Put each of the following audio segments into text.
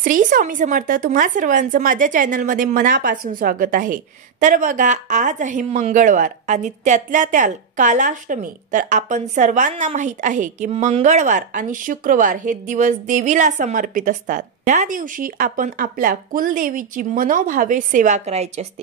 श्री स्वामी समर्थ तुम्हा सर्वांचं माझ्या चॅनलमध्ये मनापासून स्वागत आहे। तर बघा, आज आहे मंगळवार आणि त्यातल्या त्यात कालाष्टमी। तर आपण सर्वांना माहित आहे की मंगळवार आणि शुक्रवार हे दिवस देवीला समर्पित असतात। या दिवशी आपण आपल्या कुलदेवीची मनोभावे सेवा करायची असते।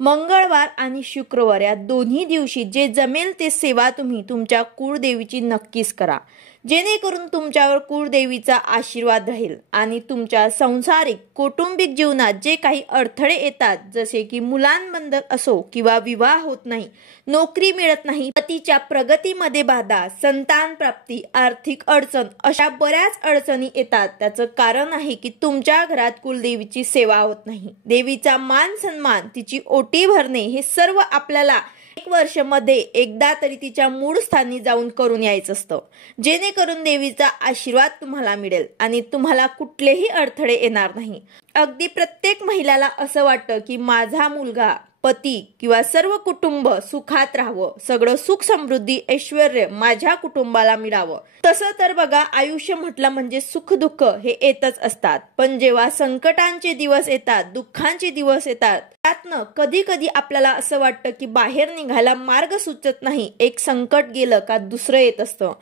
मंगळवार आणि शुक्रवार या दोन्ही दिवशी जे जमेल ते सेवा तुम्ही तुमच्या कुलदेवीची नक्कीच करा, जेणेकरून तुमच्यावर कुलदेवीचा आशीर्वाद राहील आणि तुमच्या संसारिक कौटुंबिक जीवनात जे काही अडथळे येतात, जसे की मुलांबद्दल असो किंवा विवाह होत नाही, नोकरी मिळत नाही, पतीच्या प्रगतीमध्ये बाधा, संतान प्राप्ती, आर्थिक अडचण, अशा बऱ्याच अडचणी येतात। त्याचं कारण आहे की तुमच्या घरात कुलदेवीची सेवा होत नाही। देवीचा मान सन्मान, तिची ओटी भरणे हे सर्व आपल्याला एक वर्षामध्ये एकदा तरी तिच्या मूळ स्थानी जाऊन करून यायचं असतं, जेणेकरून देवीचा आशीर्वाद तुम्हाला मिळेल आणि तुम्हाला कुठलेही अडथळे येणार नाही। अगदी प्रत्येक महिलाला असं वाटतं की माझा मुलगा, पती किंवा सर्व कुटुंब सुखात राहावं, सगळं सुख समृद्धी ऐश्वर माझ्या कुटुंबाला मिळावं। तसं तर बघा, आयुष्य म्हटलं म्हणजे सुख दुःख हे येतच असतात, पण जेव्हा संकटांचे दिवस येतात, दुःखांचे दिवस येतात, त्यातनं कधी कधी आपल्याला असं वाटतं की बाहेर निघायला मार्ग सुचत नाही। एक संकट गेलं का दुसरं येत असतं।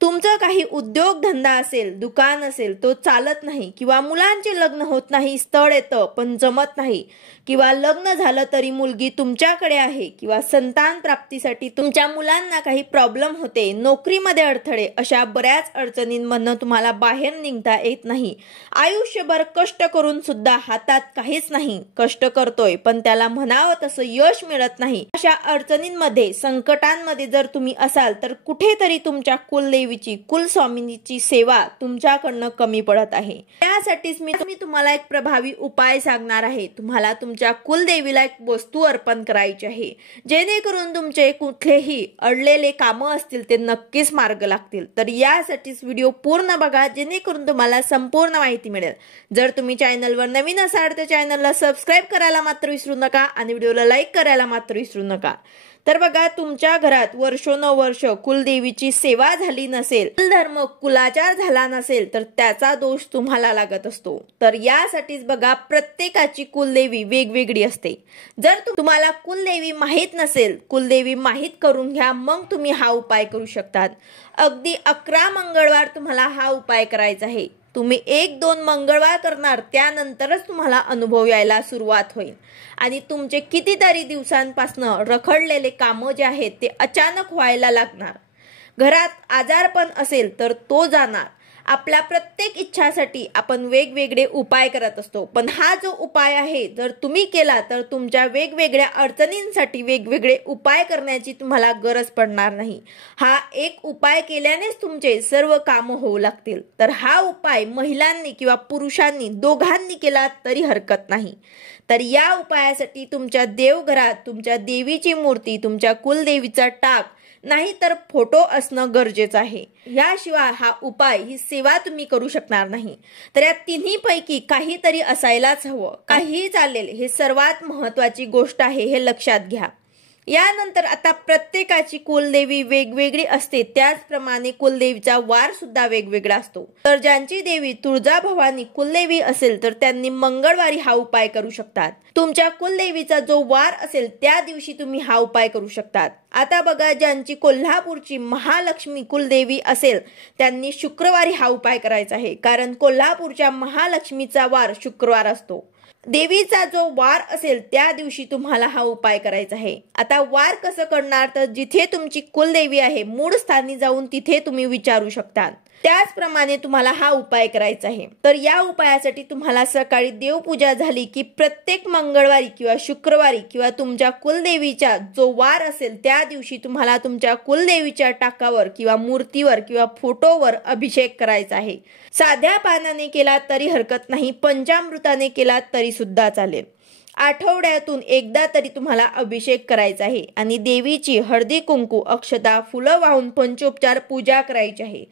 तुमचं काही उद्योग धंदा असेल, दुकान असेल, तो चालत नाही, किंवा मुलांचे लग्न होत नाही, स्थळ येतं पण जमत नाही, किंवा लग्न झालं तरी मुलगी तुमच्याकडे आहे, किंवा संतान प्राप्तीसाठी तुमच्या मुलांना काही प्रॉब्लेम होते, नोकरीमध्ये अडथळे, अशा बऱ्याच अडचणींमधनं तुम्हाला बाहेर निघता येत नाही। आयुष्यभर कष्ट करून सुद्धा हातात काहीच नाही, कष्ट करतोय पण त्याला म्हणावं तसं यश मिळत नाही। अशा अडचणींमध्ये, संकटांमध्ये जर तुम्ही असाल तर कुठेतरी तुमच्या कुलदेवीची, कुलस्वामिनीची सेवा तुमच्याकडनं कमी पडत आहे। त्यासाठीच मी तुम्हाला एक प्रभावी उपाय सांगणार आहे। तुम्हाला तुमच्या कुलदेवीला एक वस्तू अर्पण करायची आहे, जेणेकरून तुमचे कुठलेही अडलेले कामं असतील ते नक्कीच मार्ग लागतील। तर यासाठीच व्हिडिओ पूर्ण बघा, जेणेकरून तुम्हाला संपूर्ण माहिती मिळेल। जर तुम्ही चॅनलवर नवीन असाल तर चॅनलला सबस्क्राइब करायला मात्र विसरू नका आणि व्हिडिओला लाईक करायला मात्र विसरू नका। तर बघा, तुमच्या घरात वर्षोनवर्ष कुलदेवीची सेवा झाली नसेल, कुलधर्म कुलाचार झाला नसेल तर त्याचा दोष तुम्हाला लागत असतो। तर यासाठीच बघा, प्रत्येकाची कुलदेवी वेगवेगळी असते। जर तुम्हाला कुलदेवी माहित नसेल, कुलदेवी माहित करून घ्या, मग तुम्ही हा उपाय करू शकतात। अगदी 11 मंगळवार तुम्हाला हा उपाय करायचा आहे। तुम्ही 1-2 मंगळवार करणार, त्यानंतरच तुम्हाला अनुभव यायला सुरुवात होईल आणि तुमचे कितीतरी दिवसांपासून रखडलेले कामं जे आहेत ते अचानक व्हायला लागणार। घरात आजारपण असेल तर तो जाणार। आपल्या प्रत्येक इच्छासाठी आपण वेगवेगळे उपाय करत असतो, पण हा जो उपाय आहे जर तुम्ही केला तर तुमच्या वेगवेगळ्या अडचणींसाठी वेगवेगळे उपाय करण्याची तुम्हाला गरज पडणार नाही। हा एक उपाय केल्यानेच तुमचे सर्व कामं होऊ लागतील। तर हा उपाय महिलांनी किंवा पुरुषांनी दोघांनी केला तरी हरकत नाही। तर या उपायासाठी तुमच्या देवघरात तुमच्या देवीची मूर्ती, तुमच्या कुलदेवीचा टाक नाही तर फोटो असणं गरजेचं आहे। याशिवाय हा उपाय, ही सेवा तुम्ही करू शकणार नाही। तर या तिन्ही पैकी काहीतरी असायलाच हवं। काहीही चालेल, हे सर्वात महत्त्वाची गोष्ट आहे, हे लक्षात घ्या। यानंतर आता प्रत्येकाची कुलदेवी वेगवेगळी असते, त्याचप्रमाणे कुलदेवीचा वार सुद्धा वेगवेगळा असतो। तर ज्यांची देवी तुळजाभवानी कुलदेवी असेल तर त्यांनी मंगळवारी हा उपाय करू शकतात। तुमच्या कुलदेवीचा जो वार असेल त्या दिवशी तुम्ही हा उपाय करू शकतात। आता बघा, ज्यांची कोल्हापूरची महालक्ष्मी कुलदेवी असेल त्यांनी शुक्रवारी हा उपाय करायचा आहे, कारण कोल्हापूरच्या महालक्ष्मीचा वार शुक्रवार असतो। देवीचा जो वार असेल त्या दिवशी तुम्हाला हा उपाय करायचा आहे। आता वार कसं करणार, तर जिथे तुमची कुलदेवी आहे मूळ स्थानी जाऊन तिथे तुम्ही विचारू शकता, त्याचप्रमाणे तुम्हाला हा उपाय करायचा आहे। तर या उपायासाठी तुम्हाला सकाळी देवपूजा झाली की प्रत्येक मंगळवारी किंवा शुक्रवारी किंवा तुमच्या कुलदेवीचा जो वार असेल त्या दिवशी तुम्हाला तुमच्या कुलदेवीच्या टाकावर किंवा मूर्तीवर किंवा फोटोवर अभिषेक करायचा आहे। साध्या पानाने केला तरी हरकत नाही, पंचामृताने केला तरी सुद्धा चालेल। आठवड्यातून एकदा तरी तुम्हाला अभिषेक करायचा आहे आणि देवीची हळदी कुंकू, अक्षता, फुलं वाहून पंचोपचार पूजा करायची आहे।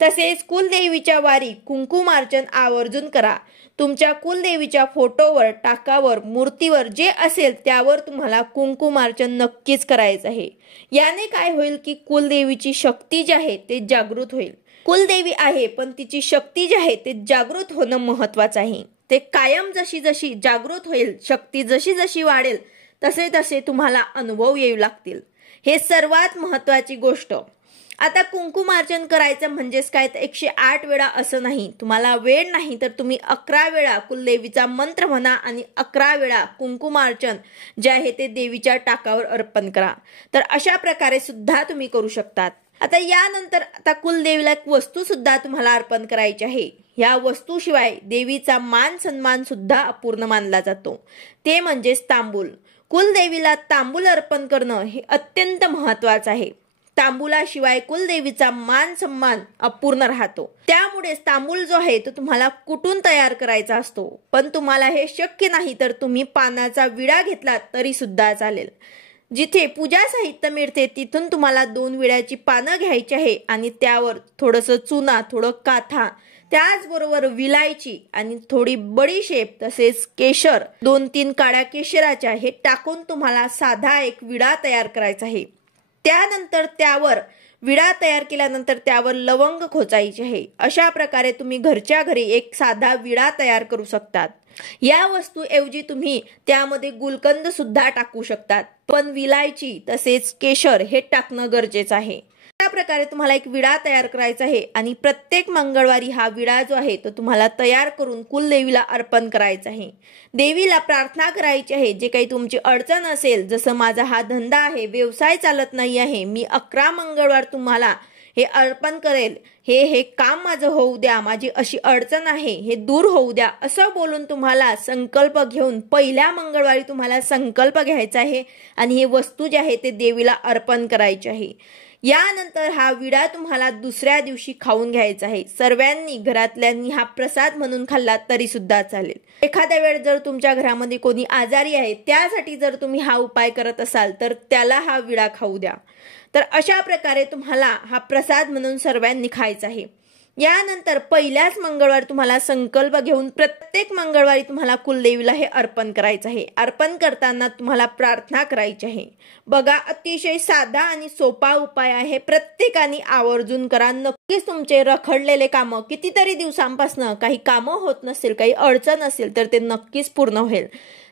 तसेच कुलदेवीच्या वारी कुंकुमार्चन आवर्जून करा। तुमच्या कुलदेवीच्या फोटोवर, टाकावर, मूर्तीवर जे असेल त्यावर तुम्हाला कुंकुमार्चन नक्कीच करायचं आहे। याने काय होईल की कुलदेवीची शक्ती जी आहे ते जागृत होईल। कुलदेवी आहे पण तिची शक्ती जी आहे ते जागृत होणं महत्त्वाचं आहे। ते कायम जशी जशी जागृत होईल, शक्ती जशी जशी वाढेल तसे तसे तुम्हाला अनुभव येऊ लागतील। हे सर्वात महत्त्वाची गोष्ट। आता कुंकुमार्चन करायचं म्हणजेच काय तर 108 वेळा असं नाही। तुम्हाला वेळ नाही तर तुम्ही 11 वेळा कुलदेवीचा मंत्र म्हणा आणि 11 वेळा कुंकुमार्चन जे आहे ते देवीच्या टाकावर अर्पण करा। तर अशा प्रकारे सुद्धा तुम्ही करू शकतात। आता यानंतर आता कुलदेवीला एक वस्तू सुद्धा तुम्हाला अर्पण करायची आहे। या वस्तूशिवाय देवीचा मान सन्मान सुद्धा अपूर्ण मानला जातो, ते म्हणजेच तांबूल। कुलदेवीला तांबूल अर्पण करणं हे अत्यंत महत्त्वाचं आहे। तांबूलाशिवाय कुलदेवीचा मान सन्मान अपूर्ण राहतो। त्यामुळे तांबूल जो आहे तो तुम्हाला कुटून तयार करायचा असतो, पण तुम्हाला हे शक्य नाही तर तुम्ही पानाचा विडा घेतलात तरी सुद्धा चालेल। जिथे पूजा साहित्य मिळते तिथून तुम्हाला 2 विड्याची पानं घ्यायची आहे आणि त्यावर थोडंसं चुना, थोडं काथा, त्याचबरोबर विलायची आणि थोडी बडीशेप तसेच केशर, 2-3 काड्या केशराच्या हे टाकून तुम्हाला साधा एक विडा तयार करायचा आहे। त्यानंतर त्यावर विडा तयार केल्यानंतर त्यावर लवंग खोचायचे आहे। अशा प्रकारे तुम्ही घरच्या घरी एक साधा विडा तयार करू शकतात। या वस्तू ऐवजी तुम्ही त्यामध्ये गुलकंद सुद्धा टाकू शकतात, पण विलायची तसेच केशर हे टाकणं गरजेचं आहे। अशा प्रकारे तुम्हाला एक विडा तयार करायचा आहे आणि प्रत्येक मंगळवारी हा विडा जो आहे तो तुम्हाला तयार करून कुलदेवीला अर्पण करायचा आहे। देवीला प्रार्थना करायची आहे, जे काही तुमची अडचण असेल, जसं माझा हा धंदा आहे, व्यवसाय चालत नाही आहे, मी 11 मंगळवार तुम्हाला हे अर्पण करेल, हे काम माझं होऊ द्या, माझी अशी अडचण आहे हे दूर होऊ द्या, असं बोलून तुम्हाला संकल्प घेऊन पहिल्या मंगळवारी तुम्हाला संकल्प घ्यायचा आहे आणि हे वस्तू जे आहे ते देवीला अर्पण करायची आहे। यानंतर हा विडा तुम्हाला दुसऱ्या दिवशी खाऊन घ्यायचा आहे। सर्वांनी घरातल्यांनी हा प्रसाद म्हणून खाल्ला तरी सुद्धा चालेल। एखाद्या वेळ जर तुमच्या घरामध्ये कोणी आजारी आहे, त्यासाठी जर तुम्ही हा उपाय करत असाल तर त्याला हा विडा खाऊ द्या। तर अशा प्रकारे तुम्हाला हा प्रसाद म्हणून सर्वांनी खायचा आहे। यानंतर पहिल्याच मंगळवारी तुम्हाला संकल्प घेऊन प्रत्येक मंगळवारी तुम्हाला कुलदेवीला हे अर्पण करायचं आहे। अर्पण करताना तुम्हाला प्रार्थना करायची आहे। बघा, अतिशय साधा आणि सोपा उपाय आहे, प्रत्येकाने आवर्जून करा। नक्कीच तुमचे रखडलेले कामं, कितीतरी दिवसांपासून काही कामं होत नसेल, काही अडचण असेल तर ते नक्कीच पूर्ण होईल।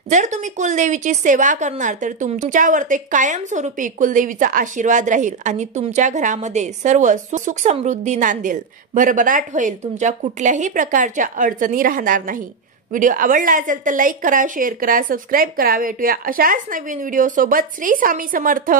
जर तुम्ही कुलदेवीची सेवा करणार तर तुमच्यावर ते कायमस्वरूपी कुलदेवीचा आशीर्वाद राहील आणि तुमच्या घरामध्ये सर्व सुख समृद्धी नांदेल, भरभराट होईल, तुमच्या कुठल्याही प्रकारच्या अडचणी राहणार नाही। व्हिडिओ आवडला असेल तर लाईक करा, शेअर करा, सबस्क्राईब करा। भेटूया अशाच नवीन व्हिडिओ सोबत। श्री स्वामी समर्थ।